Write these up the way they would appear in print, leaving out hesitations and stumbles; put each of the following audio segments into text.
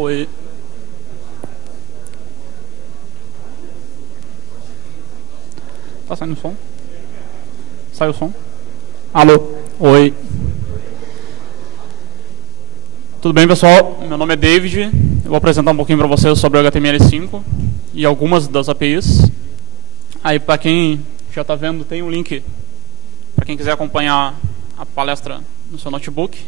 Oi. Tá saindo o som? Sai o som? Alô? Oi. Tudo bem, pessoal? Meu nome é David. Eu vou apresentar um pouquinho para vocês sobre o HTML5 e algumas das APIs. Aí, para quem já está vendo, tem um link para quem quiser acompanhar a palestra no seu notebook.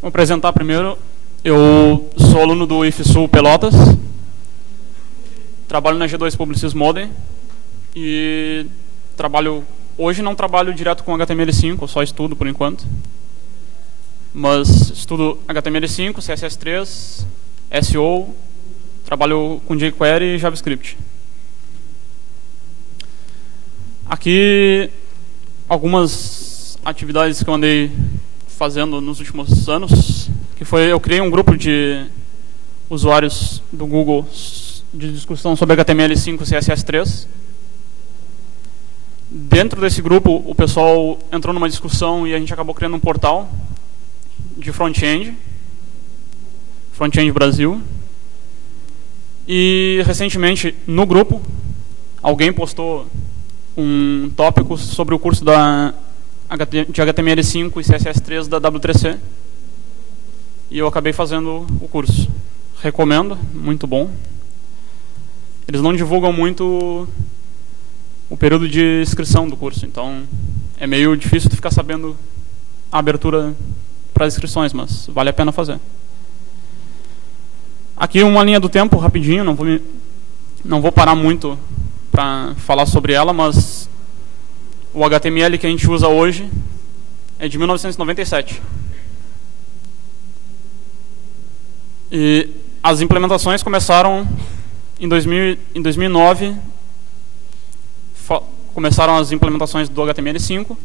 Vou apresentar primeiro. Eu sou aluno do IFSU Pelotas. Trabalho na G2 Publicis Modem. E hoje não trabalho direto com HTML5, eu só estudo por enquanto. Mas estudo HTML5, CSS3, SEO, trabalho com jQuery e JavaScript. Aqui algumas atividades que eu andei fazendo nos últimos anos, que foi, eu criei um grupo de usuários do Google de discussão sobre HTML5 e CSS3. Dentro desse grupo, o pessoal entrou numa discussão e a gente acabou criando um portal de front-end Brasil. E recentemente, no grupo, alguém postou um tópico sobre o curso de HTML5 e CSS3 da W3C. E eu acabei fazendo o curso. Recomendo, muito bom. Eles não divulgam muito o período de inscrição do curso, então é meio difícil de ficar sabendo a abertura para as inscrições, mas vale a pena fazer. Aqui uma linha do tempo, rapidinho, não vou parar muito para falar sobre ela, mas o HTML que a gente usa hoje é de 1997. E as implementações começaram em 2009, começaram as implementações do HTML5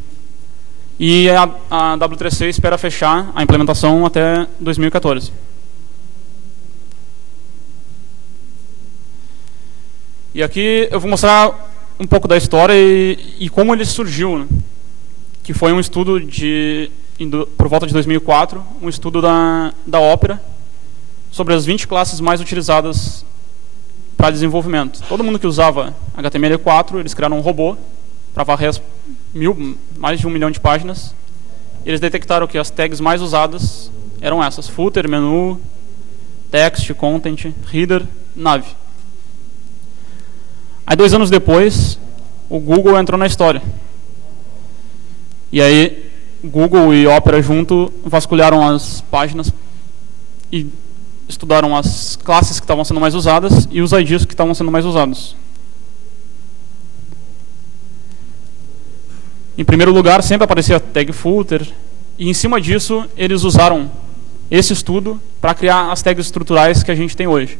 e a W3C espera fechar a implementação até 2014. E aqui eu vou mostrar um pouco da história e como ele surgiu, né? Que foi um estudo por volta de 2004, um estudo da Opera sobre as 20 classes mais utilizadas para desenvolvimento. Todo mundo que usava HTML4, eles criaram um robô para varrer mais de 1 milhão de páginas. Eles detectaram que as tags mais usadas eram essas: footer, menu, text, content, header, nav. Aí 2 anos depois, o Google entrou na história. E aí, Google e Opera junto vasculharam as páginas e estudaram as classes que estavam sendo mais usadas e os IDs que estavam sendo mais usados. Em primeiro lugar, sempre aparecia a tag footer, e em cima disso, eles usaram esse estudo para criar as tags estruturais que a gente tem hoje,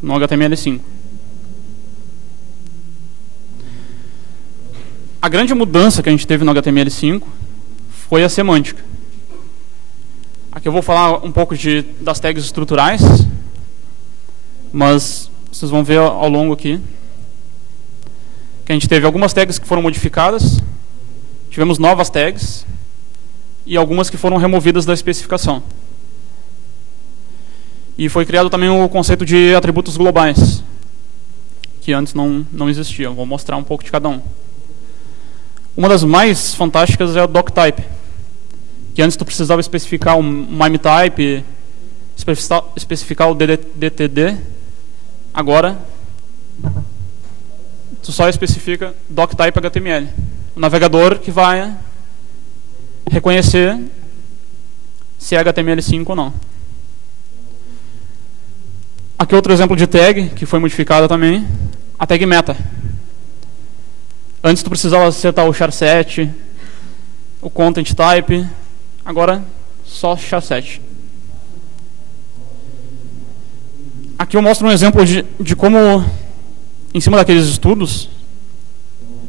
no HTML5. A grande mudança que a gente teve no HTML5 foi a semântica. Aqui eu vou falar um pouco das tags estruturais, mas vocês vão ver ao longo aqui que a gente teve algumas tags que foram modificadas, tivemos novas tags e algumas que foram removidas da especificação. E foi criado também o conceito de atributos globais, que antes não existia. Vou mostrar um pouco de cada um. Uma das mais fantásticas é a doctype, que antes tu precisava especificar o MIME-type, especificar o DTD. Agora, tu só especifica doctype HTML. O navegador que vai reconhecer se é HTML5 ou não. Aqui outro exemplo de tag, que foi modificada também, a tag meta. Antes tu precisava acertar o char7, o content type, agora só char7. Aqui eu mostro um exemplo de como, em cima daqueles estudos,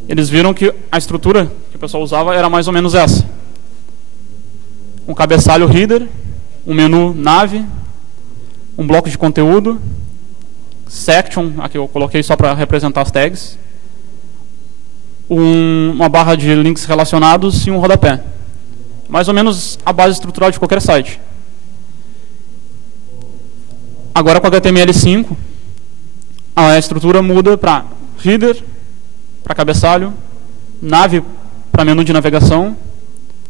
eles viram que a estrutura que o pessoal usava era mais ou menos essa. Um cabeçalho header, um menu nav, um bloco de conteúdo, section, aqui eu coloquei só para representar as tags, uma barra de links relacionados e um rodapé. Mais ou menos a base estrutural de qualquer site. Agora com HTML5, a estrutura muda para header, para cabeçalho, nave para menu de navegação,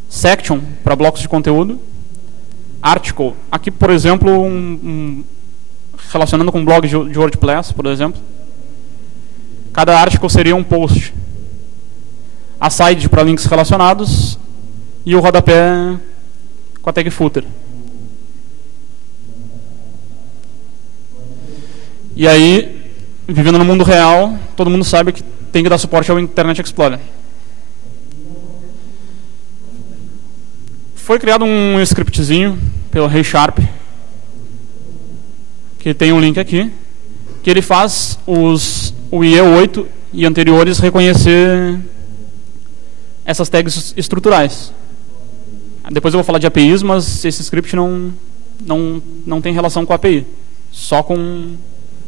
section para blocos de conteúdo, article, aqui por exemplo, relacionando com um blog de WordPress, por exemplo, cada article seria um post, aside para links relacionados e o rodapé com a tag footer. E aí, vivendo no mundo real, todo mundo sabe que tem que dar suporte ao Internet Explorer. Foi criado um scriptzinho pelo RaySharp, que tem um link aqui, que ele faz o IE8 e anteriores reconhecer essas tags estruturais. Depois eu vou falar de APIs, mas esse script não tem relação com a API, só com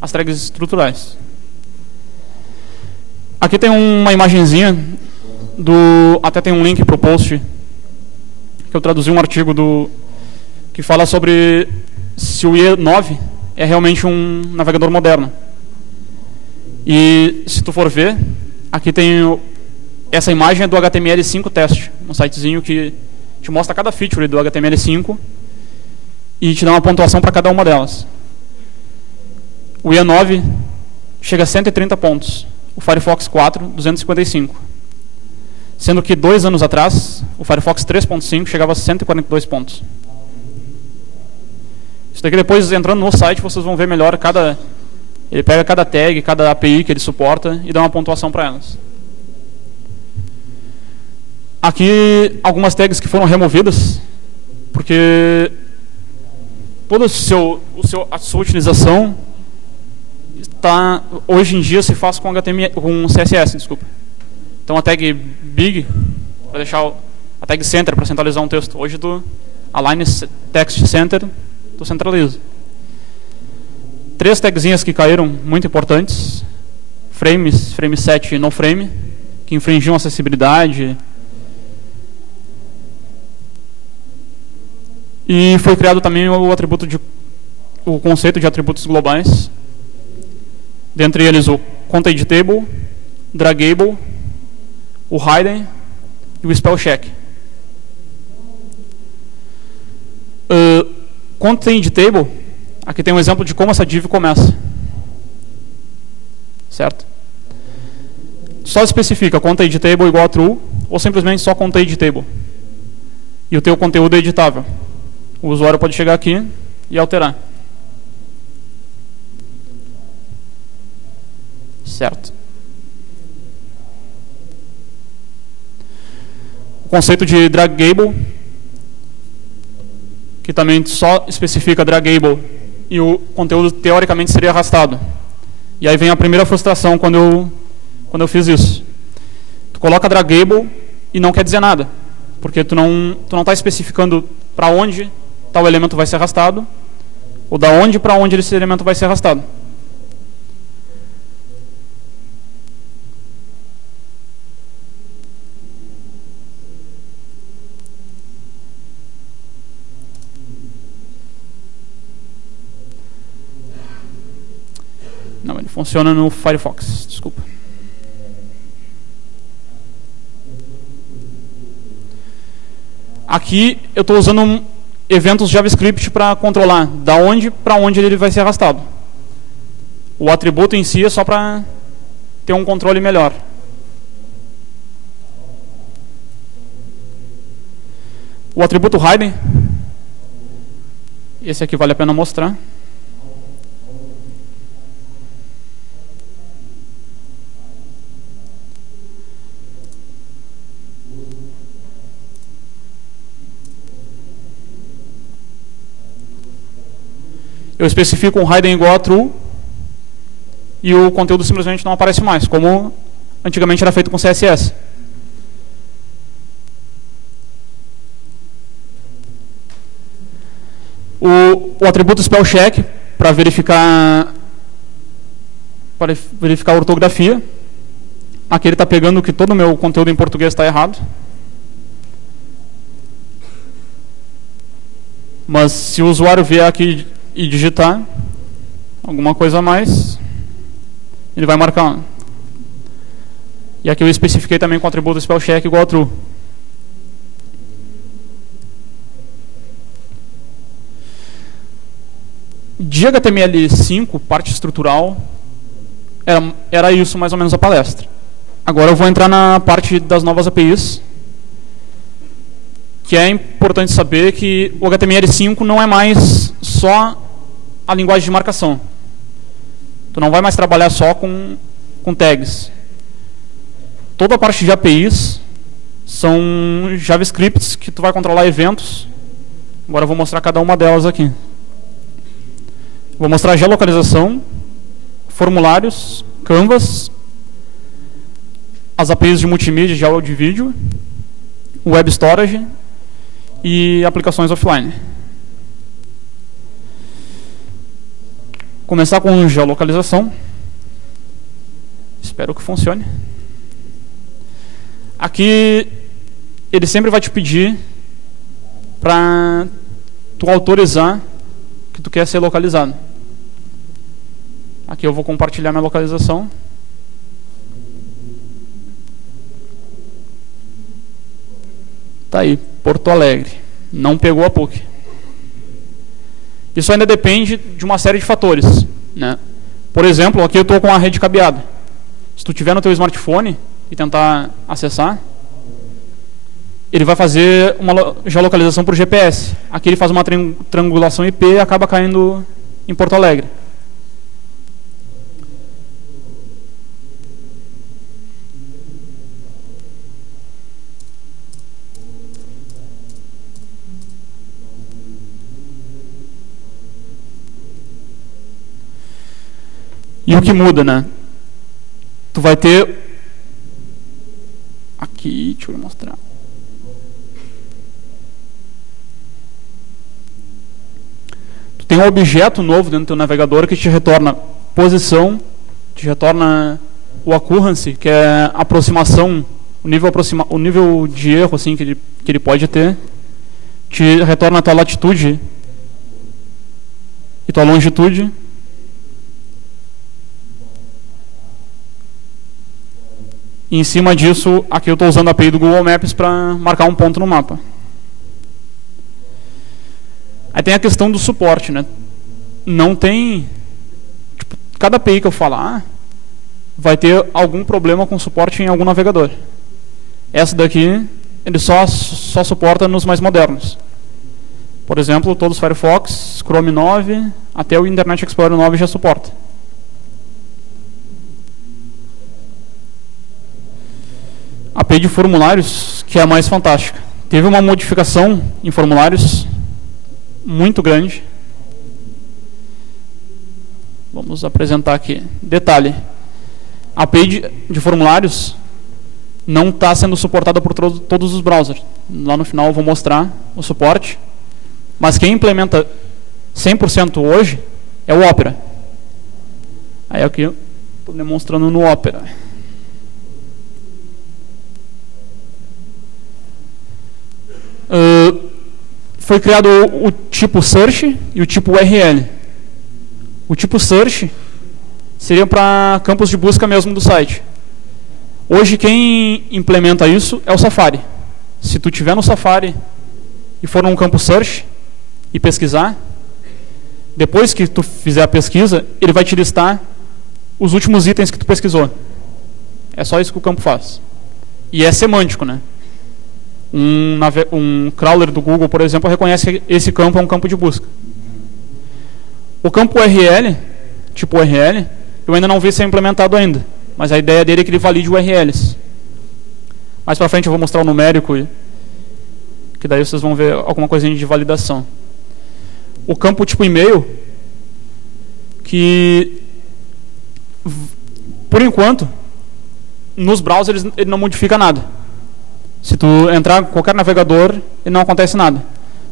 as tags estruturais. Aqui tem uma imagenzinha até tem um link para o post que eu traduzi um artigo que fala sobre se o IE9 é realmente um navegador moderno. E se tu for ver, aqui tem essa imagem é do HTML5 teste, um sitezinho que te mostra cada feature do HTML5 e te dá uma pontuação para cada uma delas. O IE9 chega a 130 pontos, o Firefox 4, 255. Sendo que 2 anos atrás, o Firefox 3.5 chegava a 142 pontos. Isso daqui depois, entrando no site, vocês vão ver melhor ele pega cada tag, cada API que ele suporta e dá uma pontuação para elas. Aqui, algumas tags que foram removidas, porque toda a sua utilização hoje em dia se faz com CSS, desculpa. Então a tag big, para deixar a tag center para centralizar um texto. Hoje do align text center, tu centraliza. 3 tagzinhas que caíram, muito importantes. Frame set e no frame, que infringiam acessibilidade. E foi criado também o conceito de atributos globais. Dentre eles o content table, draggable, o hidden e o spell check. Content table, aqui tem um exemplo de como essa div começa. Certo? Só especifica content table igual a true, ou simplesmente só content table. E o teu conteúdo é editável. O usuário pode chegar aqui e alterar. Certo? O conceito de draggable, que também só especifica draggable e o conteúdo teoricamente seria arrastado. E aí vem a primeira frustração quando eu fiz isso. Tu coloca draggable e não quer dizer nada, porque tu não está especificando para onde tal elemento vai ser arrastado, ou da onde para onde esse elemento vai ser arrastado. Não, ele funciona no Firefox, desculpa. Aqui eu estou usando eventos JavaScript para controlar da onde para onde ele vai ser arrastado. O atributo em si é só para ter um controle melhor. O atributo hidden, esse aqui vale a pena mostrar. Eu especifico um hidden igual a true e o conteúdo simplesmente não aparece mais, como antigamente era feito com CSS. O atributo spell check para verificar a ortografia. Aqui ele está pegando que todo o meu conteúdo em português está errado. Mas se o usuário vier aqui e digitar alguma coisa a mais, ele vai marcar. E aqui eu especifiquei também com o atributo spellcheck igual a true. De HTML5, parte estrutural, era isso mais ou menos a palestra. Agora eu vou entrar na parte das novas APIs, que é importante saber que o HTML5 não é mais só a linguagem de marcação. Tu não vai mais trabalhar só com tags. Toda a parte de APIs são JavaScripts que tu vai controlar eventos. Agora eu vou mostrar cada uma delas aqui. Vou mostrar geolocalização, formulários, canvas, as APIs de multimídia, de áudio e vídeo, web storage e aplicações offline. Começar com geolocalização. Espero que funcione. Aqui ele sempre vai te pedir para tu autorizar que tu quer ser localizado. Aqui eu vou compartilhar minha localização. Tá aí, Porto Alegre. Não pegou a PUC. Isso ainda depende de uma série de fatores, né? Por exemplo, aqui eu estou com a rede cabeada. Se tu tiver no teu smartphone e tentar acessar, ele vai fazer uma geolocalização por GPS. Aqui ele faz uma triangulação IP e acaba caindo em Porto Alegre. E o que muda, né? Tu vai ter... Aqui, deixa eu mostrar. Tu tem um objeto novo dentro do teu navegador que te retorna posição, te retorna o occurrence, que é a aproximação, o nível de erro assim, que ele pode ter. Te retorna a tua latitude e tua longitude. E em cima disso, aqui eu estou usando a API do Google Maps para marcar um ponto no mapa. Aí tem a questão do suporte, né? Não tem... Tipo, cada API que eu falar vai ter algum problema com suporte em algum navegador. Essa daqui, ele só suporta nos mais modernos. Por exemplo, todos os Firefox, Chrome 9, até o Internet Explorer 9 já suporta. A API de formulários, que é a mais fantástica. Teve uma modificação em formulários muito grande. Vamos apresentar aqui. Detalhe, a API de formulários não está sendo suportada por todos os browsers. Lá no final eu vou mostrar o suporte. Mas quem implementa 100% hoje é o Opera. Aí aqui eu estou demonstrando no Opera. Foi criado o tipo search e o tipo URL. O tipo search seria para campos de busca mesmo do site. Hoje quem implementa isso é o Safari. Se tu tiver no Safari e for num campo search e pesquisar, depois que tu fizer a pesquisa, ele vai te listar os últimos itens que tu pesquisou. É só isso que o campo faz. E é semântico, né? Um crawler do Google, por exemplo, reconhece que esse campo é um campo de busca. O campo URL, tipo URL, eu ainda não vi ser implementado ainda, mas a ideia dele é que ele valide URLs. Mais para frente eu vou mostrar o numérico, que daí vocês vão ver alguma coisinha de validação. O campo tipo e-mail, que por enquanto nos browsers ele não modifica nada. Se tu entrar em qualquer navegador, não acontece nada.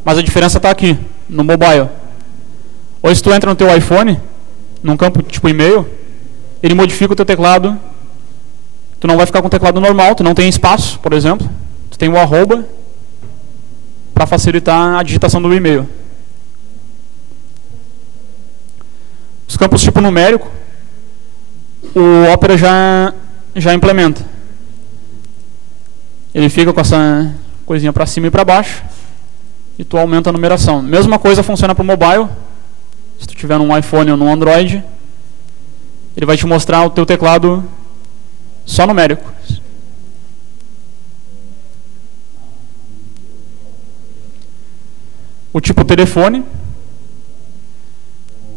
Mas a diferença está aqui, no mobile. Ou se tu entra no teu iPhone, num campo tipo e-mail, ele modifica o teu teclado. Tu não vai ficar com o teclado normal, tu não tem espaço, por exemplo. Tu tem o arroba para facilitar a digitação do e-mail. Os campos tipo numérico, o Opera já implementa. Ele fica com essa coisinha para cima e para baixo, e tu aumenta a numeração. Mesma coisa funciona para o mobile. Se tu tiver num iPhone ou num Android, ele vai te mostrar o teu teclado só numérico. O tipo telefone,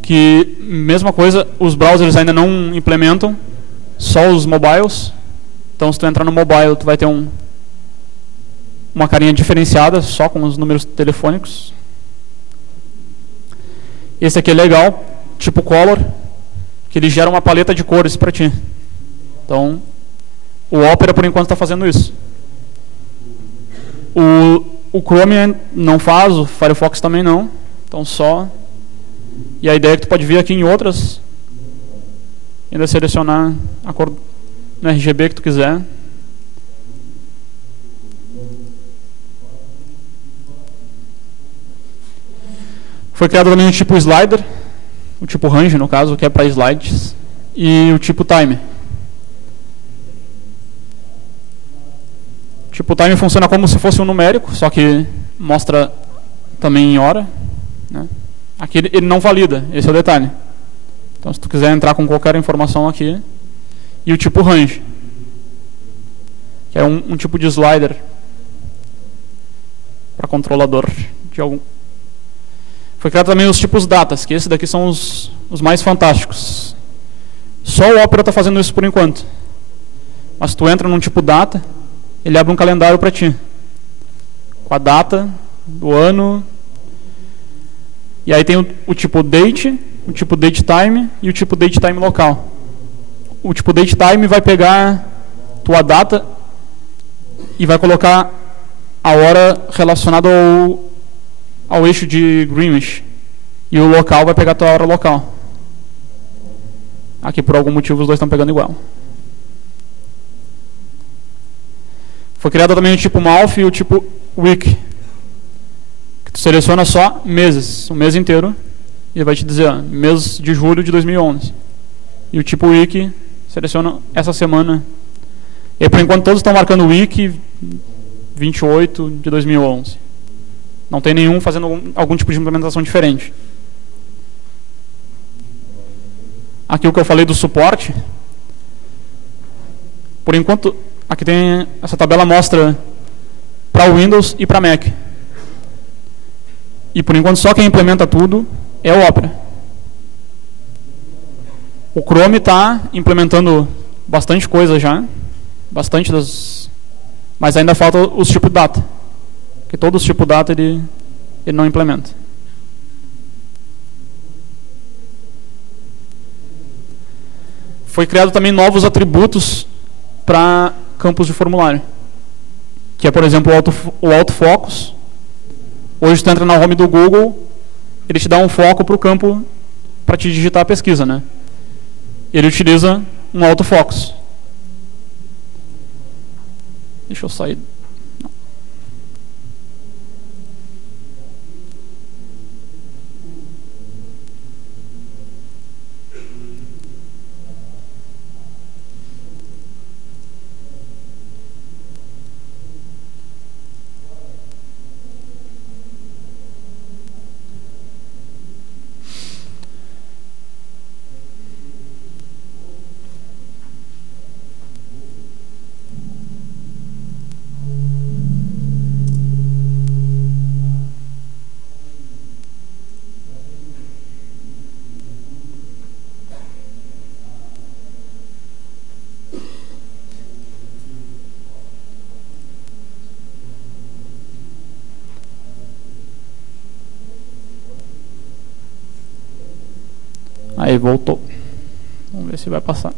que mesma coisa, os browsers ainda não implementam, só os mobiles. Então, se tu entrar no mobile, tu vai ter uma carinha diferenciada, só com os números telefônicos. Esse aqui é legal, tipo Color, que ele gera uma paleta de cores para ti. Então, o Opera, por enquanto, está fazendo isso. O Chrome não faz, o Firefox também não. Então, só... E a ideia é que tu pode vir aqui em outras, ainda selecionar a cor no RGB que tu quiser. Foi criado também o tipo Slider, o tipo Range, no caso, que é para slides, e o tipo Time. O tipo Time funciona como se fosse um numérico, só que mostra também em hora, né? Aqui ele não valida, esse é o detalhe. Então, se tu quiser entrar com qualquer informação aqui. E o tipo Range, que é um tipo de slider para controlador de algum. Foi criado também os tipos datas, que esses daqui são os mais fantásticos. Só o Opera está fazendo isso por enquanto. Mas se tu entra num tipo data, ele abre um calendário para ti, com a data do ano. E aí tem o tipo date, o tipo date time e o tipo date time local. O tipo date time vai pegar tua data e vai colocar a hora relacionada ao eixo de Greenwich. E o local vai pegar tua hora local. Aqui, por algum motivo, os dois estão pegando igual. Foi criado também o tipo Month e o tipo Week. Que tu seleciona só meses, o mês inteiro. E vai te dizer, ó, mês de julho de 2011. E o tipo Week seleciona essa semana. E por enquanto todos estão marcando Week 28 de 2011. Não tem nenhum fazendo algum tipo de implementação diferente. Aqui o que eu falei do suporte. Por enquanto, aqui tem essa tabela mostra para Windows e para Mac. E por enquanto só quem implementa tudo é o Opera. O Chrome está implementando bastante coisa já, mas ainda falta os tipos data, porque todos os tipos data ele não implementa. Foi criado também novos atributos para campos de formulário, que é, por exemplo, o autofocus. Hoje tu entra na home do Google, ele te dá um foco para o campo para te digitar a pesquisa, né? Ele utiliza um autofocus. Deixa eu sair. Não. Aí voltou. Vamos ver se vai passar.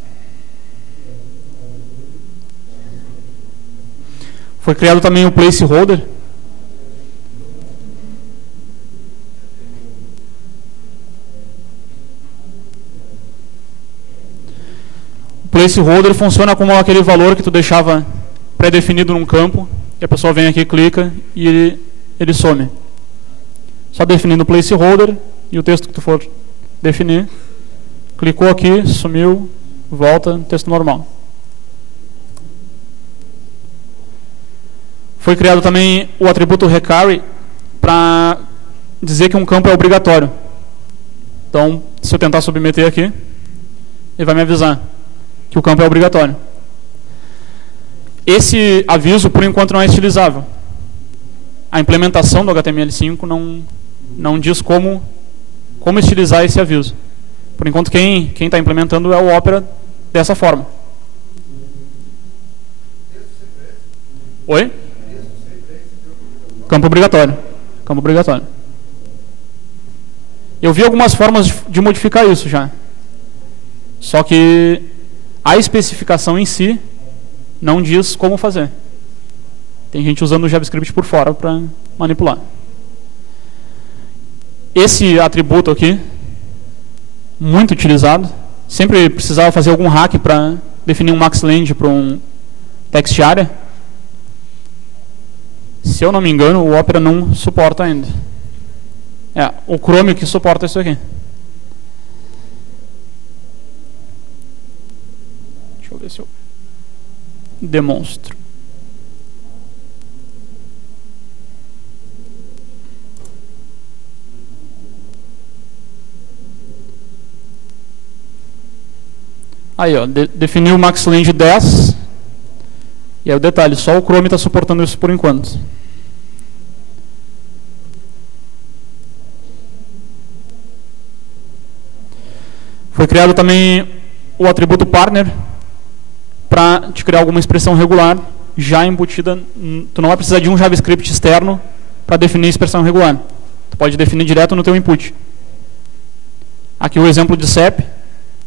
Foi criado também o placeholder. O placeholder funciona como aquele valor que tu deixava pré-definido num campo, e a pessoa vem aqui, clica e ele some. Só definindo o placeholder e o texto que tu for definir, Clicou aqui, sumiu, volta, texto normal. Foi criado também o atributo require para dizer que um campo é obrigatório. Então, se eu tentar submeter aqui, ele vai me avisar que o campo é obrigatório. Esse aviso, por enquanto, não é estilizável. A implementação do HTML5 não diz como estilizar esse aviso. Por enquanto, quem está implementando é o Opera dessa forma. Oi? Campo obrigatório. Campo obrigatório. Eu vi algumas formas de modificar isso já. Só que a especificação em si não diz como fazer. Tem gente usando o JavaScript por fora para manipular. Esse atributo aqui, muito utilizado, sempre precisava fazer algum hack para definir um maxLand para um text area. Se eu não me engano, o Opera não suporta ainda. É o Chrome que suporta isso aqui. Deixa eu ver se eu demonstro. Aí, ó, definiu o maxLand 10. E aí o detalhe, só o Chrome está suportando isso por enquanto. Foi criado também o atributo partner para te criar alguma expressão regular já embutida. Tu não vai precisar de um JavaScript externo para definir expressão regular. Tu pode definir direto no teu input. Aqui o exemplo de CEP,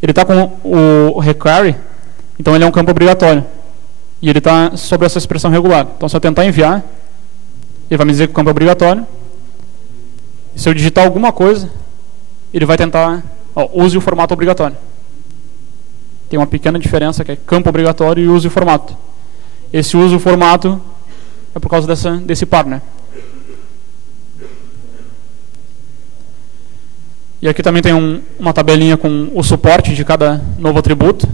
ele está com o require, então ele é um campo obrigatório. E ele está sobre essa expressão regular. Então, se eu tentar enviar, ele vai me dizer que o campo é obrigatório. E se eu digitar alguma coisa, ele vai tentar... Ó, use o formato obrigatório. Tem uma pequena diferença, que é campo obrigatório e use o formato. Esse use o formato é por causa desse partner. E aqui também tem uma tabelinha com o suporte de cada novo atributo.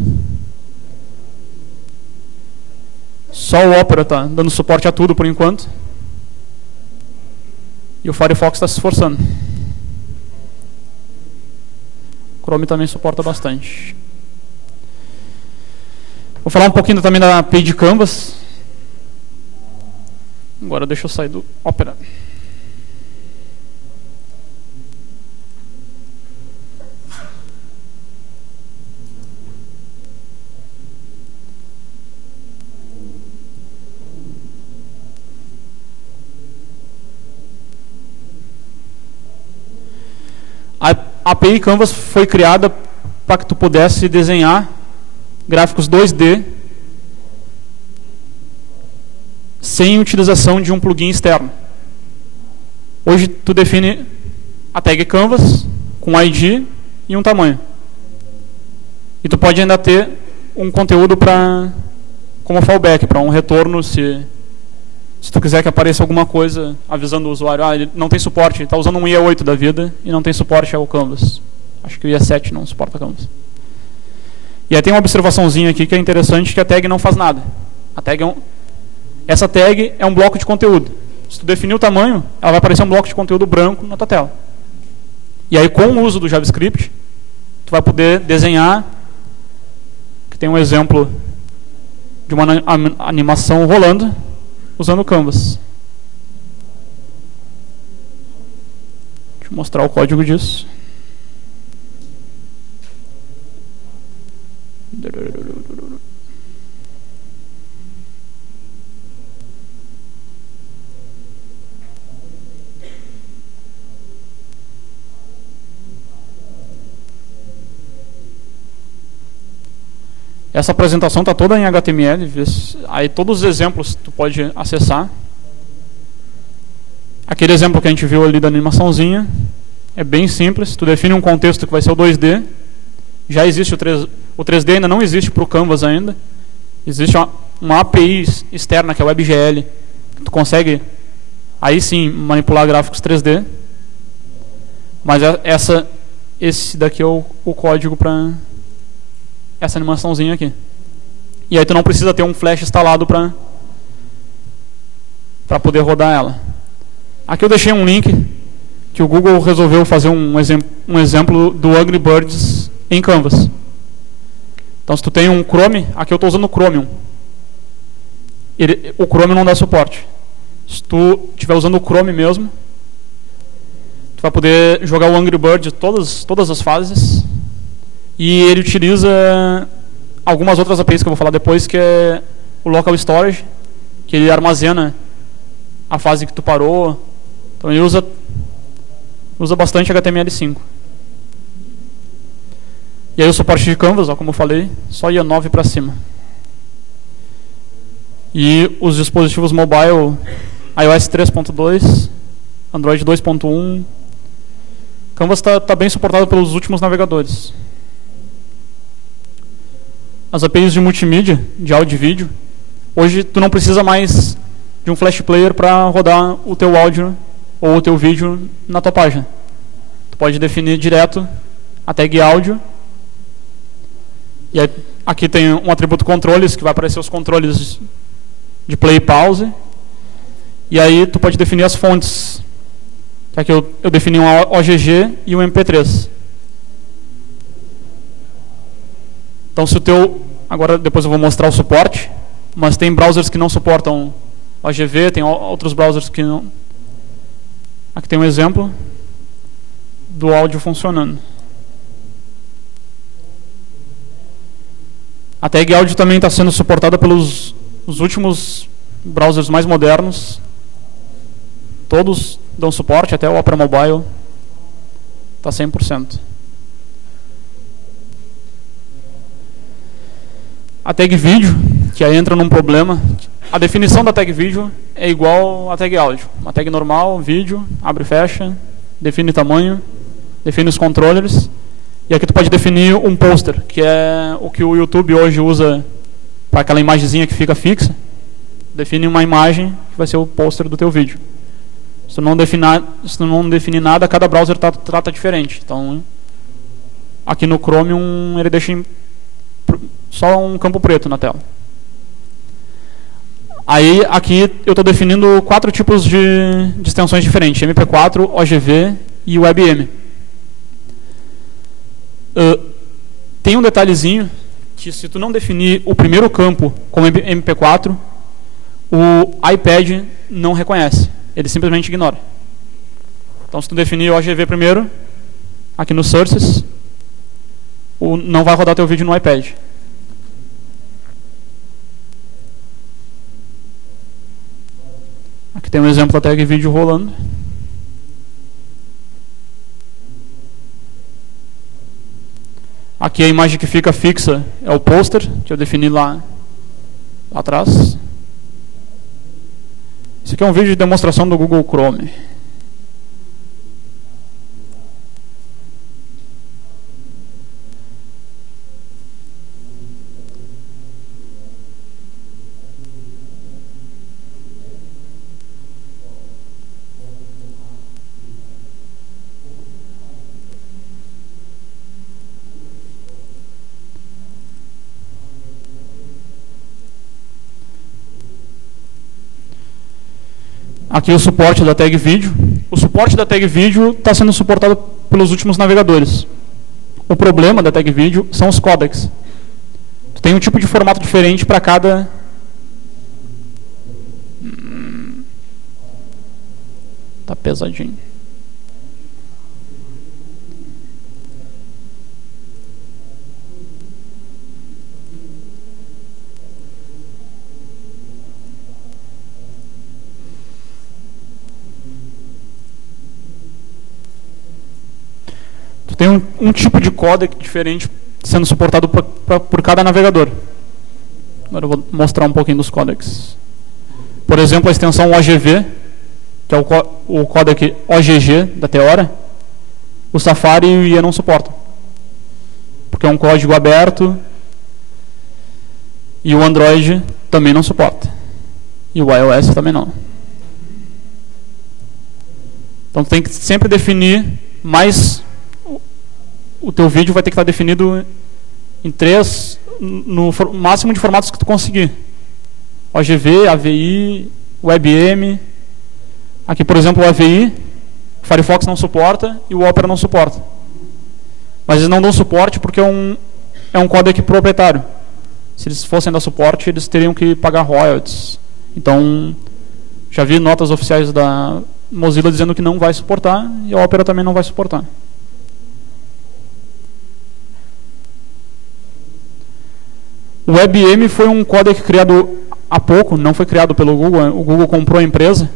Só o Opera está dando suporte a tudo por enquanto. E o Firefox está se esforçando. O Chrome também suporta bastante. Vou falar um pouquinho também da API de Canvas. Agora deixa eu sair do Opera. A API Canvas foi criada para que tu pudesse desenhar gráficos 2D sem utilização de um plugin externo. Hoje tu define a tag Canvas com ID e um tamanho. E tu pode ainda ter um conteúdo como fallback, para um retorno se tu quiser que apareça alguma coisa avisando o usuário, ele não tem suporte, ele está usando um IE8 da vida e não tem suporte ao Canvas. Acho que o IE7 não suporta Canvas. E aí tem uma observaçãozinha aqui que é interessante, que a tag não faz nada. Essa tag é um bloco de conteúdo. Se tu definir o tamanho, ela vai aparecer um bloco de conteúdo branco na tua tela. E aí, com o uso do JavaScript, tu vai poder desenhar, que tem um exemplo de uma animação rolando, usando o Canvas. Deixa eu mostrar o código disso. Essa apresentação está toda em HTML, aí todos os exemplos tu pode acessar. Aquele exemplo que a gente viu ali da animaçãozinha é bem simples, tu define um contexto que vai ser o 2D, já existe o 3D ainda não existe para o Canvas ainda, existe uma API externa que é o WebGL, que tu consegue aí sim manipular gráficos 3D, mas esse daqui é o código para essa animaçãozinha aqui. E aí tu não precisa ter um flash instalado para poder rodar ela. Aqui eu deixei um link que o Google resolveu fazer um exemplo do Angry Birds em Canvas. Então, se tu tem um Chrome, aqui eu estou usando o Chromium. O Chromium não dá suporte. Se tu estiver usando o Chrome mesmo, tu vai poder jogar o Angry Birds todas as fases. E ele utiliza algumas outras APIs que eu vou falar depois, que é o Local Storage, que ele armazena a fase que tu parou. Então ele usa bastante HTML5. E aí o suporte de Canvas, ó, como eu falei, só ia 9 para cima. E os dispositivos mobile, iOS 3.2, Android 2.1. Canvas está bem suportado pelos últimos navegadores. As APIs de multimídia, de áudio e vídeo, hoje tu não precisa mais de um flash player para rodar o teu áudio ou o teu vídeo na tua página. Tu pode definir direto a tag áudio. E aí, aqui tem um atributo controles, que vai aparecer os controles de play e pause. E aí tu pode definir as fontes. Aqui eu defini um OGG e um MP3. Então se o teu... Agora depois eu vou mostrar o suporte. Mas tem browsers que não suportam OGV, tem outros browsers que não. Aqui tem um exemplo do áudio funcionando. A tag áudio também está sendo suportada pelos os últimos browsers mais modernos. Todos dão suporte, até o Opera Mobile está 100%. A tag vídeo, que aí entra num problema. A definição da tag vídeo é igual à tag áudio. Uma tag normal, vídeo, abre e fecha, define tamanho, define os controllers. E aqui tu pode definir um poster, que é o que o YouTube hoje usa para aquela imagenzinha que fica fixa. Define uma imagem que vai ser o poster do teu vídeo. Se tu não definir nada, cada browser trata diferente. Então, aqui no Chromium ele deixa só um campo preto na tela. Aí aqui eu estou definindo 4 tipos de extensões diferentes: MP4, OGV e WebM. Tem um detalhezinho que, se tu não definir o primeiro campo como MP4, o iPad não reconhece, ele simplesmente ignora. Então, se tu definir o OGV primeiro, aqui no Sources, não vai rodar teu vídeo no iPad. Aqui tem um exemplo da tag vídeo rolando. Aqui a imagem que fica fixa é o poster, que eu defini lá atrás. Esse aqui é um vídeo de demonstração do Google Chrome. Aqui o suporte da tag vídeo. O suporte da tag vídeo está sendo suportado pelos últimos navegadores. O problema da tag vídeo são os codecs. Tu tem um tipo de formato diferente para cada... Tá pesadinho. Tem um tipo de codec diferente sendo suportado por cada navegador. Agora eu vou mostrar um pouquinho dos codecs. Por exemplo, a extensão OGV, que é o codec OGG da Theora, o Safari e o IE não suportam. Porque é um código aberto e o Android também não suporta. E o iOS também não. Então tem que sempre definir mais o teu vídeo vai ter que estar definido em 3, no máximo de formatos que tu conseguir. OGV, AVI, WebM. Aqui, por exemplo, o AVI, o Firefox não suporta e o Opera não suporta. Mas eles não dão suporte porque é um códec proprietário. Se eles fossem dar suporte, eles teriam que pagar royalties. Então, já vi notas oficiais da Mozilla dizendo que não vai suportar e a Opera também não vai suportar. O WebM foi um códec criado há pouco, não foi criado pelo Google, o Google comprou a empresa,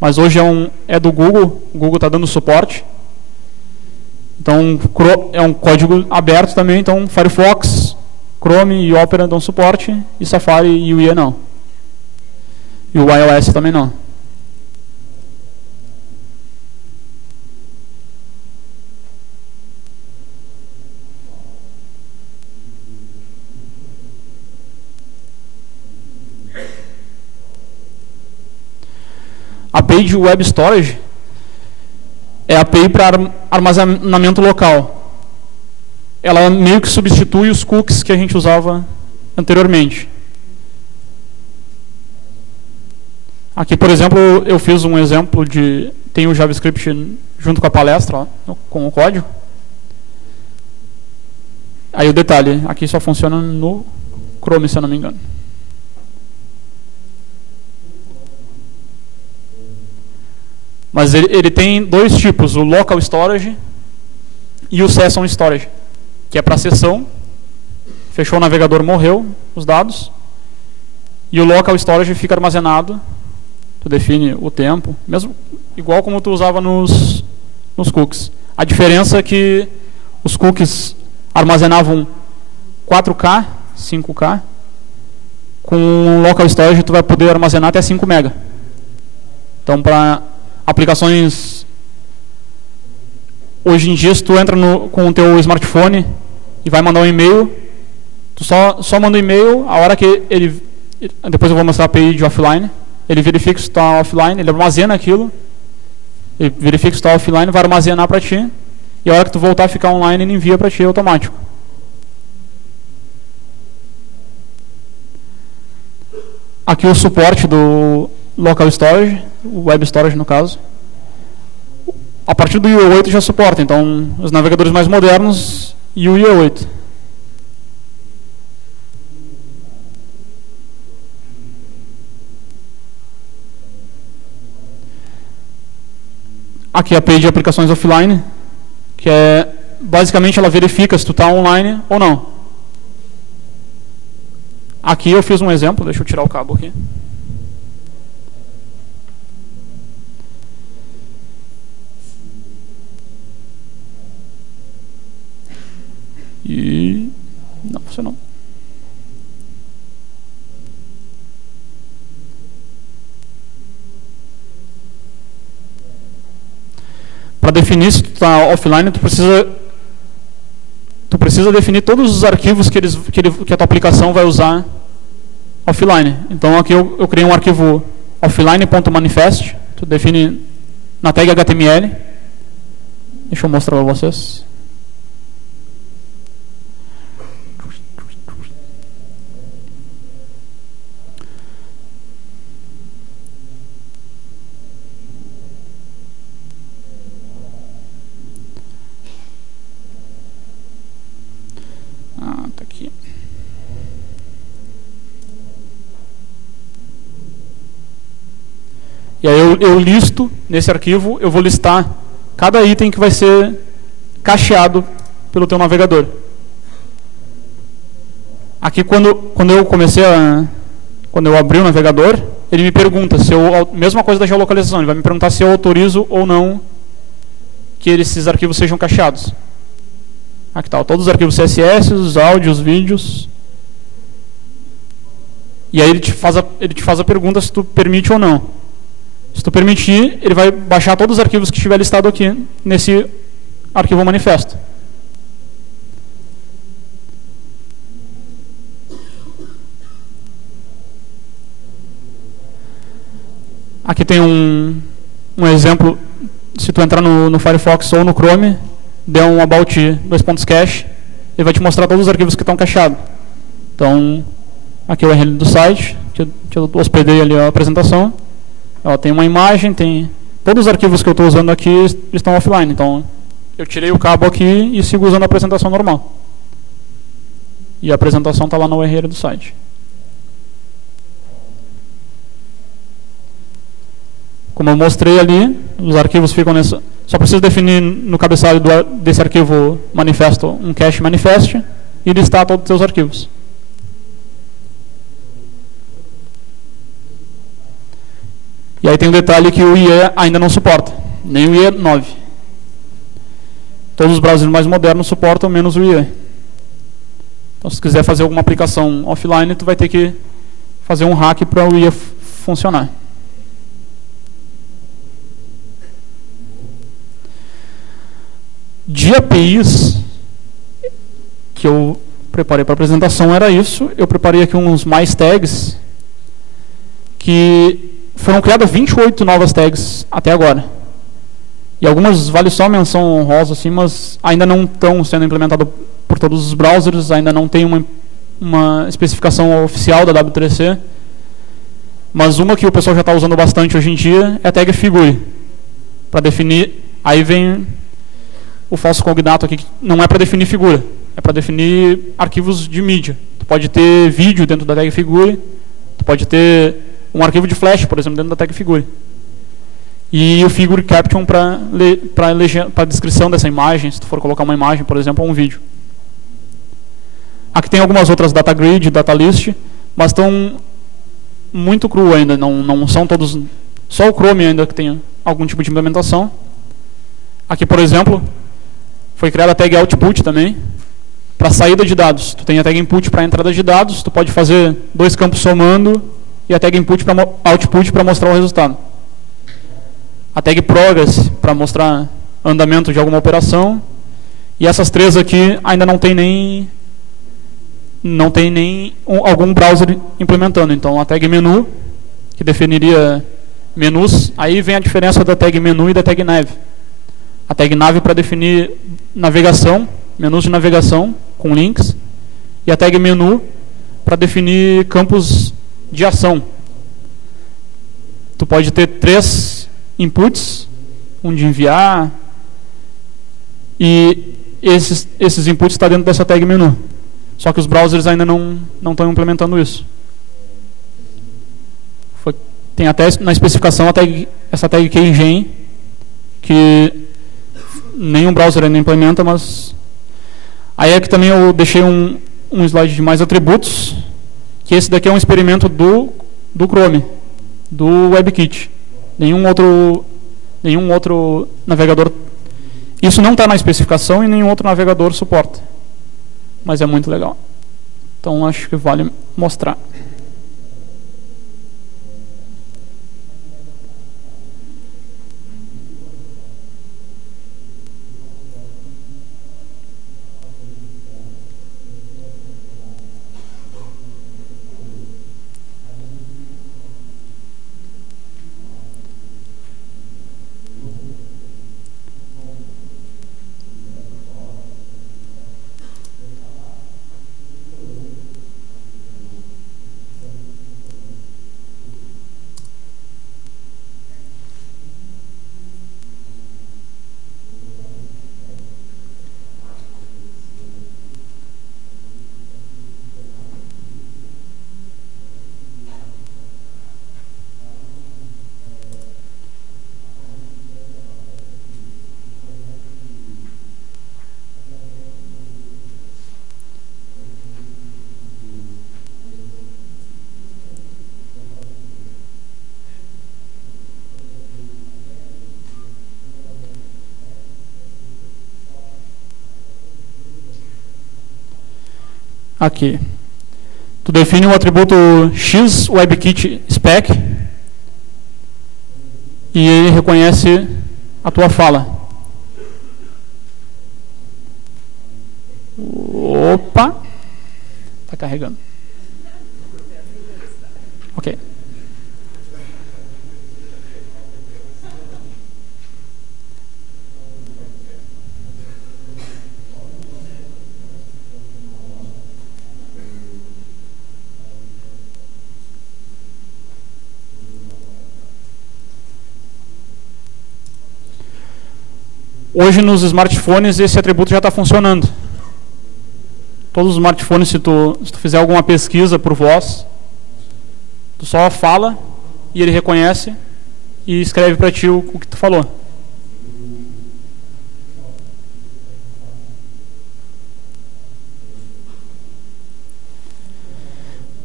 mas hoje é do Google, o Google está dando suporte. Então, é um código aberto também, então Firefox, Chrome e Opera dão suporte, e Safari e o IE não. E o iOS também não. A API de Web Storage é a API para armazenamento local. Ela meio que substitui os cookies que a gente usava anteriormente. Aqui, por exemplo, eu fiz um exemplo de... Tem o JavaScript junto com a palestra, ó, com o código. Aí o detalhe, aqui só funciona no Chrome, se eu não me engano. Mas ele tem dois tipos, o Local Storage e o Session Storage, que é para sessão, fechou o navegador, morreu os dados, e o Local Storage fica armazenado, tu define o tempo, mesmo igual como tu usava nos cookies. A diferença é que os cookies armazenavam 4K, 5K, com o Local Storage tu vai poder armazenar até 5 MB. Então, para aplicações, hoje em dia, se tu entra com o teu smartphone e vai mandar um e-mail, tu só manda um e-mail, a hora que ele, depois eu vou mostrar a API de offline, ele verifica se está offline, ele armazena aquilo, ele verifica se está offline, vai armazenar para ti, e a hora que tu voltar a ficar online, ele envia para ti automático. Aqui o suporte do Local Storage, o Web Storage no caso. A partir do IE8 já suporta, então os navegadores mais modernos e o IE8. Aqui a API de aplicações offline, que é basicamente ela verifica se tu está online ou não. Aqui eu fiz um exemplo, deixa eu tirar o cabo aqui. E não funcionou. Para definir se tu está offline, tu precisa definir todos os arquivos que a tua aplicação vai usar offline. Então aqui eu criei um arquivo offline.manifest, tu define na tag HTML. Deixa eu mostrar para vocês. Tá aqui. E aí eu listo, nesse arquivo, eu vou listar cada item que vai ser cacheado pelo teu navegador. Aqui, quando eu abri o navegador, ele me pergunta se eu, mesma coisa da geolocalização, ele vai me perguntar se eu autorizo ou não que esses arquivos sejam cacheados. Aqui está, todos os arquivos CSS, os áudios, os vídeos. E aí ele te faz a pergunta se tu permite ou não. Se tu permitir, ele vai baixar todos os arquivos que estiver listado aqui nesse arquivo manifesto. Aqui tem um exemplo, se tu entrar no Firefox ou no Chrome, der um about cache, ele vai te mostrar todos os arquivos que estão cacheados. Então, aqui é o URL do site, que eu hospedei ali a apresentação. Ó, tem uma imagem, tem todos os arquivos que eu estou usando aqui estão offline. Então, eu tirei o cabo aqui e sigo usando a apresentação normal. E a apresentação está lá na URL do site. Como eu mostrei ali, os arquivos ficam nessa... Só preciso definir no cabeçalho desse arquivo manifesto um cache manifest e listar todos os seus arquivos. E aí tem um detalhe que o IE ainda não suporta, nem o IE 9. Todos os browsers mais modernos suportam, menos o IE. Então, se quiser fazer alguma aplicação offline, tu vai ter que fazer um hack para o IE funcionar. De APIs que eu preparei para a apresentação era isso. Eu preparei aqui uns mais tags, que foram criadas 28 novas tags até agora. E algumas valem só menção honrosa, assim, mas ainda não estão sendo implementadas por todos os browsers, ainda não tem uma especificação oficial da W3C. Mas uma que o pessoal já está usando bastante hoje em dia é a tag figure. Para definir, aí vem o falso cognato aqui, que não é para definir figura, é para definir arquivos de mídia. Tu pode ter vídeo dentro da tag figure, tu pode ter um arquivo de flash, por exemplo, dentro da tag figure. E o figure caption para a descrição dessa imagem, se tu for colocar uma imagem, por exemplo, ou um vídeo. Aqui tem algumas outras data grid, data list, mas estão muito cru ainda, não são todos... Só o Chrome ainda que tem algum tipo de implementação. Aqui, por exemplo, foi criada a tag output também, para saída de dados. Tu tem a tag input para entrada de dados, tu pode fazer dois campos somando, e a tag input para output para mostrar o resultado. A tag progress para mostrar andamento de alguma operação. E essas três aqui ainda não tem nem algum browser implementando. Então, a tag menu, que definiria menus, aí vem a diferença da tag menu e da tag nav. A tag nav para definir navegação, menus de navegação com links, e a tag menu para definir campos de ação. Tu pode ter 3 inputs, um de enviar, e esses inputs estão dentro dessa tag menu. Só que os browsers ainda não estão implementando isso. Tem até na especificação essa tag keygen, que nenhum browser ainda implementa, mas... Aí é que também eu deixei um slide de mais atributos, que esse daqui é um experimento do Chrome, do WebKit. Nenhum outro navegador... Isso não está na especificação e nenhum outro navegador suporta. Mas é muito legal. Então, acho que vale mostrar. Aqui. Tu define o atributo X WebKit spec e ele reconhece a tua fala. Opa! Está carregando. Ok. Hoje, nos smartphones, esse atributo já está funcionando. Todos os smartphones, se tu fizer alguma pesquisa por voz, tu só fala e ele reconhece e escreve para ti o que tu falou.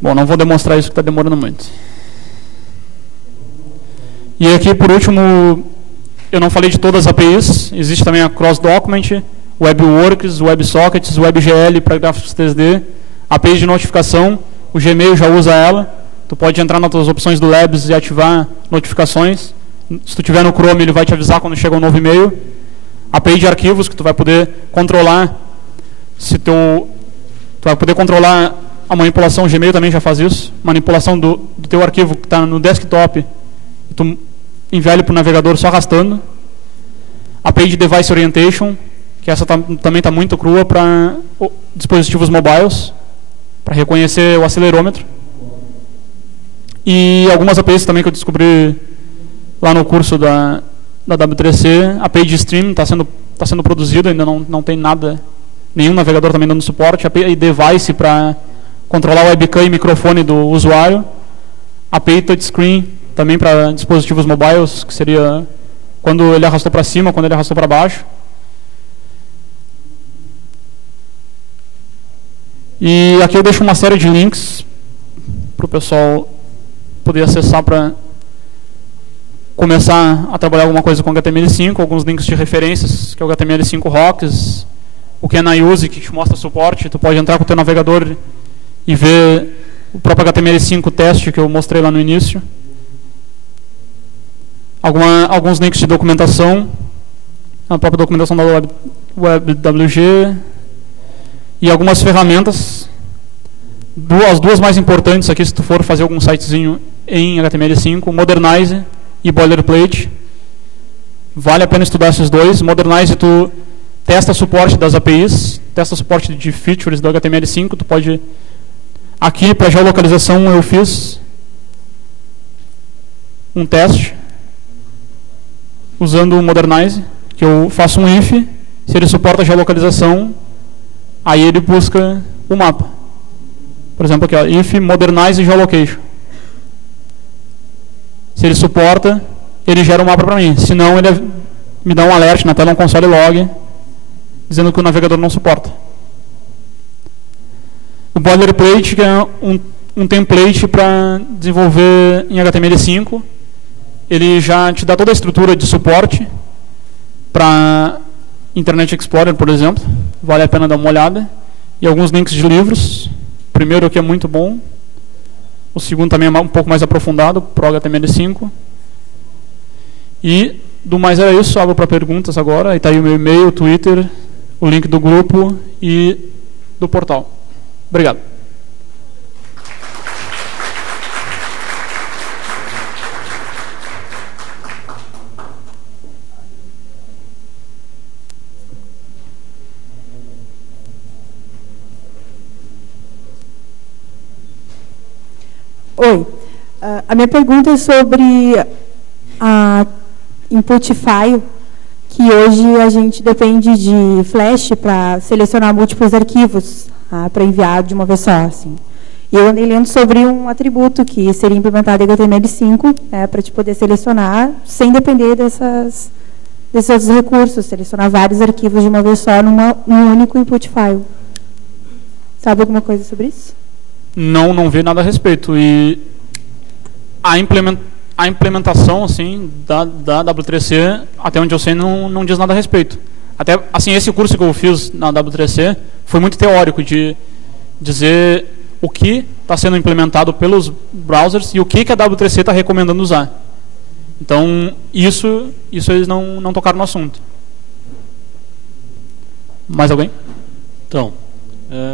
Bom, não vou demonstrar isso que está demorando muito. E aqui, por último, eu não falei de todas as APIs. Existe também a Cross Document, WebWorks, WebSockets, WebGL para gráficos 3D, API de notificação, o Gmail já usa ela. Tu pode entrar nas tuas opções do Labs e ativar notificações. Se tu tiver no Chrome, ele vai te avisar quando chega um novo e-mail. API de arquivos, que tu vai poder controlar. Tu vai poder controlar a manipulação. O Gmail também já faz isso. Manipulação do teu arquivo que está no desktop. Tu envia ele para o navegador só arrastando. API de Device Orientation, que essa também está muito crua para dispositivos mobiles, para reconhecer o acelerômetro. E algumas APIs também que eu descobri lá no curso da W3C. API de Stream está sendo produzido, ainda não tem nada, nenhum navegador também dando suporte. API Device para controlar o webcam e microfone do usuário. API Touchscreen também para dispositivos mobiles, que seria quando ele arrastou para cima, quando ele arrastou para baixo. E aqui eu deixo uma série de links para o pessoal poder acessar para começar a trabalhar alguma coisa com HTML5, alguns links de referências, que é o HTML5 Rocks, o Can I Use, que te mostra suporte. Tu pode entrar com o teu navegador e ver o próprio HTML5 teste que eu mostrei lá no início. Alguns links de documentação, a própria documentação da WebWG, e algumas ferramentas. As duas mais importantes aqui, se tu for fazer algum sitezinho em HTML5, Modernize e Boilerplate. Vale a pena estudar esses dois. Modernize, tu testa suporte das APIs, testa suporte de features do HTML5. Tu pode... Aqui, para geolocalização, eu fiz um teste usando o Modernize, que eu faço um if, se ele suporta a geolocalização, aí ele busca o mapa. Por exemplo, aqui, ó, if Modernize Geolocation. Se ele suporta, ele gera um mapa para mim. Se não, ele me dá um alert na tela, um console log, dizendo que o navegador não suporta. O Boilerplate, que é um template para desenvolver em HTML5. Ele já te dá toda a estrutura de suporte para Internet Explorer, por exemplo. Vale a pena dar uma olhada. E alguns links de livros. O primeiro aqui é muito bom. O segundo também é um pouco mais aprofundado, para o HTML5. E do mais era isso. Abro para perguntas agora. Aí está aí o meu e-mail, o Twitter, o link do grupo e do portal. Obrigado. Oi, a minha pergunta é sobre a input file, que hoje a gente depende de Flash para selecionar múltiplos arquivos, para enviar de uma vez só. Assim. Eu andei lendo sobre um atributo que seria implementado em HTML5 para te poder selecionar sem depender desses outros recursos, selecionar vários arquivos de uma vez só num único input file. Sabe alguma coisa sobre isso? Não vi nada a respeito. E a implementação assim, da W3C, até onde eu sei, não diz nada a respeito. Até assim, esse curso que eu fiz na W3C foi muito teórico, de dizer o que está sendo implementado pelos browsers e o que a W3C está recomendando usar. Então, isso eles não tocaram no assunto. Mais alguém? Então,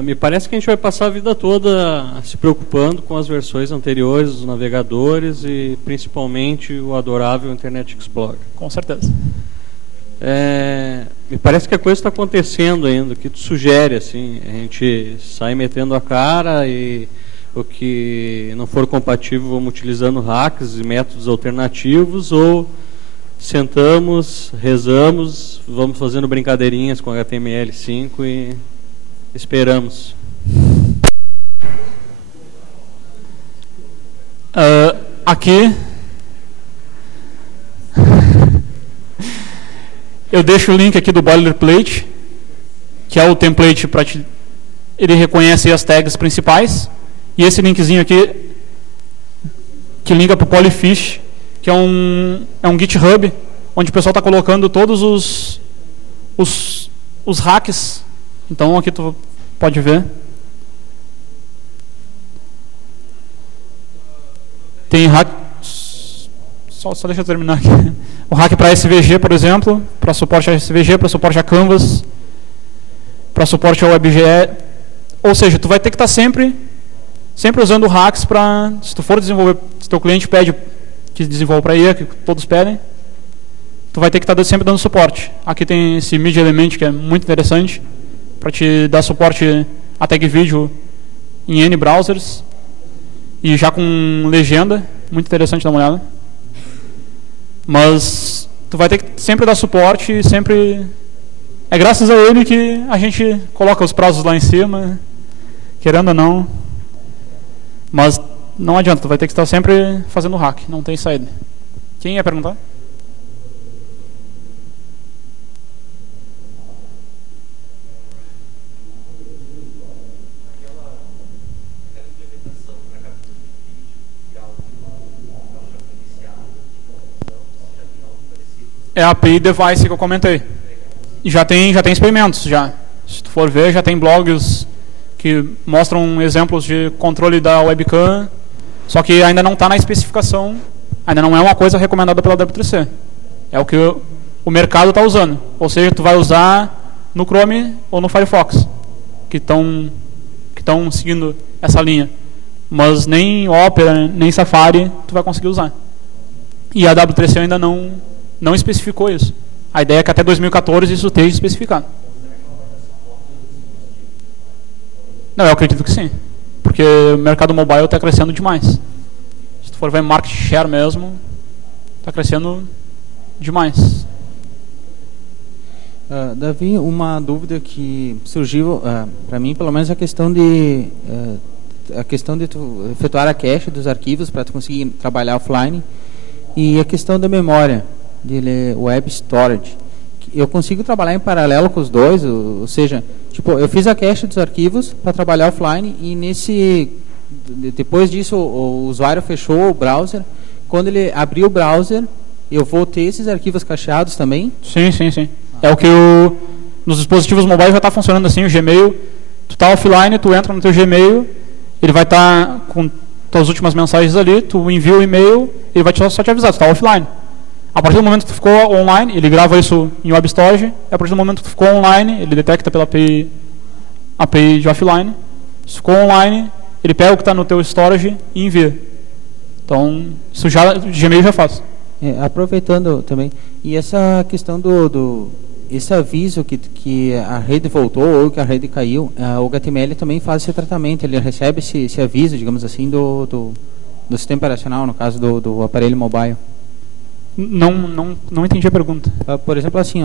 me parece que a gente vai passar a vida toda se preocupando com as versões anteriores dos navegadores e principalmente o adorável Internet Explorer. Com certeza. Me parece que a coisa está acontecendo ainda. O que tu sugere, assim, a gente sai metendo a cara e o que não for compatível vamos utilizando hacks e métodos alternativos, ou sentamos, rezamos, vamos fazendo brincadeirinhas com HTML5 e esperamos. Aqui eu deixo o link aqui do boilerplate, que é o template para ele reconhece as tags principais, e esse linkzinho aqui que liga para o Polyfish, que é um GitHub onde o pessoal está colocando todos os hacks. Então aqui tu pode ver. Tem hack. Só deixa eu terminar aqui. O hack para SVG, por exemplo, para suporte a SVG, para suporte a Canvas, para suporte ao WebGL. Ou seja, tu vai ter que estar sempre usando hacks para, se tu for desenvolver, se teu cliente pede que desenvolva para IA, que todos pedem, tu vai ter que estar sempre dando suporte. Aqui tem esse Media Element que é muito interessante para te dar suporte a tag vídeo em N browsers e já com legenda, muito interessante dar uma olhada. Mas tu vai ter que sempre dar suporte e sempre... É graças a ele que a gente coloca os prazos lá em cima, querendo ou não. Mas não adianta, tu vai ter que estar sempre fazendo hack, não tem saída. Quem ia perguntar? É a API Device que eu comentei. E já tem experimentos, já. Se tu for ver, já tem blogs que mostram exemplos de controle da webcam, só que ainda não está na especificação, ainda não é uma coisa recomendada pela W3C. É o que o mercado está usando. Ou seja, tu vai usar no Chrome ou no Firefox, que estão seguindo essa linha. Mas nem Opera, nem Safari, tu vai conseguir usar. E a W3C ainda não especificou isso. A ideia é que até 2014 isso esteja especificado. Não, eu acredito que sim. Porque o mercado mobile está crescendo demais. Se tu for ver market share mesmo, está crescendo demais. Davi, uma dúvida que surgiu para mim, pelo menos a questão de tu efetuar a cache dos arquivos para tu conseguir trabalhar offline e a questão da memória, de web storage. Eu consigo trabalhar em paralelo com os dois, ou seja, tipo, eu fiz a cache dos arquivos para trabalhar offline e depois disso o usuário fechou o browser. Quando ele abriu o browser, eu vou ter esses arquivos cacheados também? Sim. É o que nos dispositivos mobiles já está funcionando assim. O Gmail, tu está offline, tu entra no teu Gmail, ele vai estar com tuas últimas mensagens ali, tu envia o e-mail, ele vai só te avisar, tu está offline. A partir do momento que tu ficou online, ele grava isso em web storage, e a partir do momento que tu ficou online, ele detecta pela API de offline. Se ficou online, ele pega o que está no teu storage e envia. Então, isso já o Gmail já faz. Aproveitando também, e essa questão esse aviso que a rede voltou ou que a rede caiu, o HTML também faz esse tratamento, ele recebe esse aviso, digamos assim, do sistema operacional, no caso do aparelho mobile. Não entendi a pergunta. Por exemplo, assim,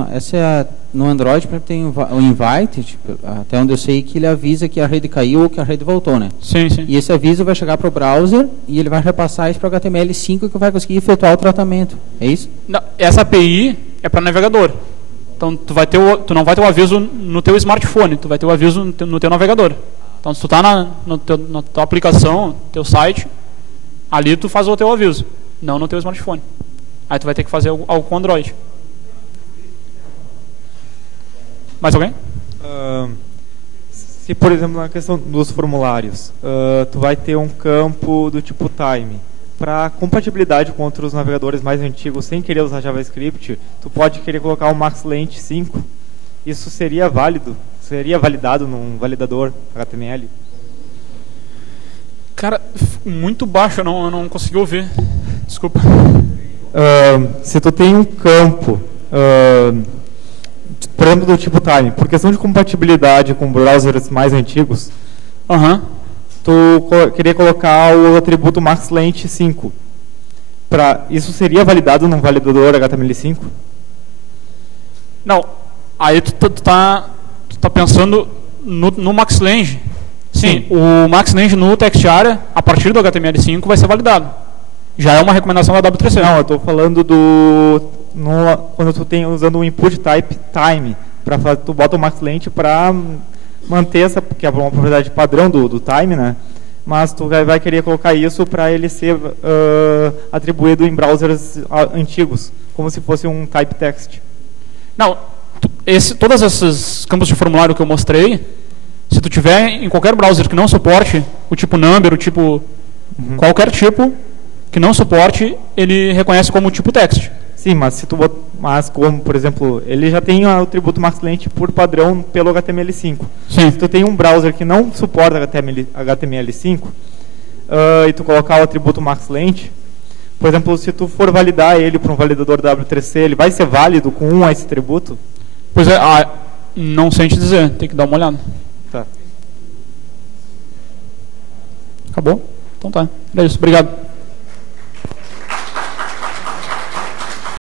no Android tem o invite, tipo, até onde eu sei que ele avisa que a rede caiu ou que a rede voltou, né? Sim. E esse aviso vai chegar para o browser e ele vai repassar isso para o HTML5 que vai conseguir efetuar o tratamento. É isso? Não, essa API é para navegador. Então tu não vai ter o aviso no teu smartphone, tu vai ter o aviso no teu navegador. Então se tu está na tua aplicação, teu site, ali tu faz o teu aviso, não no teu smartphone. Aí tu vai ter que fazer algo com Android. Mais alguém? Se, por exemplo, na questão dos formulários, tu vai ter um campo do tipo time. Para compatibilidade com outros navegadores mais antigos, sem querer usar JavaScript, tu pode querer colocar o MaxLength 5. Isso seria válido? Seria validado num validador HTML? Cara, muito baixo, eu não consegui ouvir. Desculpa. Se tu tem um campo, por exemplo, do tipo time, por questão de compatibilidade com browsers mais antigos, tu queria colocar o atributo MaxLength 5. Isso seria validado num validador HTML5? Não, aí tu tá pensando no MaxLang. Sim, o MaxLang no TextArea, a partir do HTML5, vai ser validado. Já é uma recomendação da W3C. Não, eu estou falando quando tu tem usando o input type time, tu bota o MaxLang para manter essa, que é uma propriedade padrão do time, né? Mas tu vai querer colocar isso para ele ser atribuído em browsers antigos, como se fosse um type text. Não, todos esses campos de formulário que eu mostrei, se tu tiver em qualquer browser que não suporte o tipo number, o tipo qualquer tipo que não suporte, ele reconhece como tipo text. Sim, mas como, por exemplo, ele já tem o atributo MaxLength por padrão pelo HTML5. Sim. Se tu tem um browser que não suporta HTML5 e tu colocar o atributo MaxLength, por exemplo, se tu for validar ele para um validador W3C, ele vai ser válido com esse atributo? Pois é, não sei te dizer, tem que dar uma olhada. Tá. Acabou? Então tá, era isso, obrigado.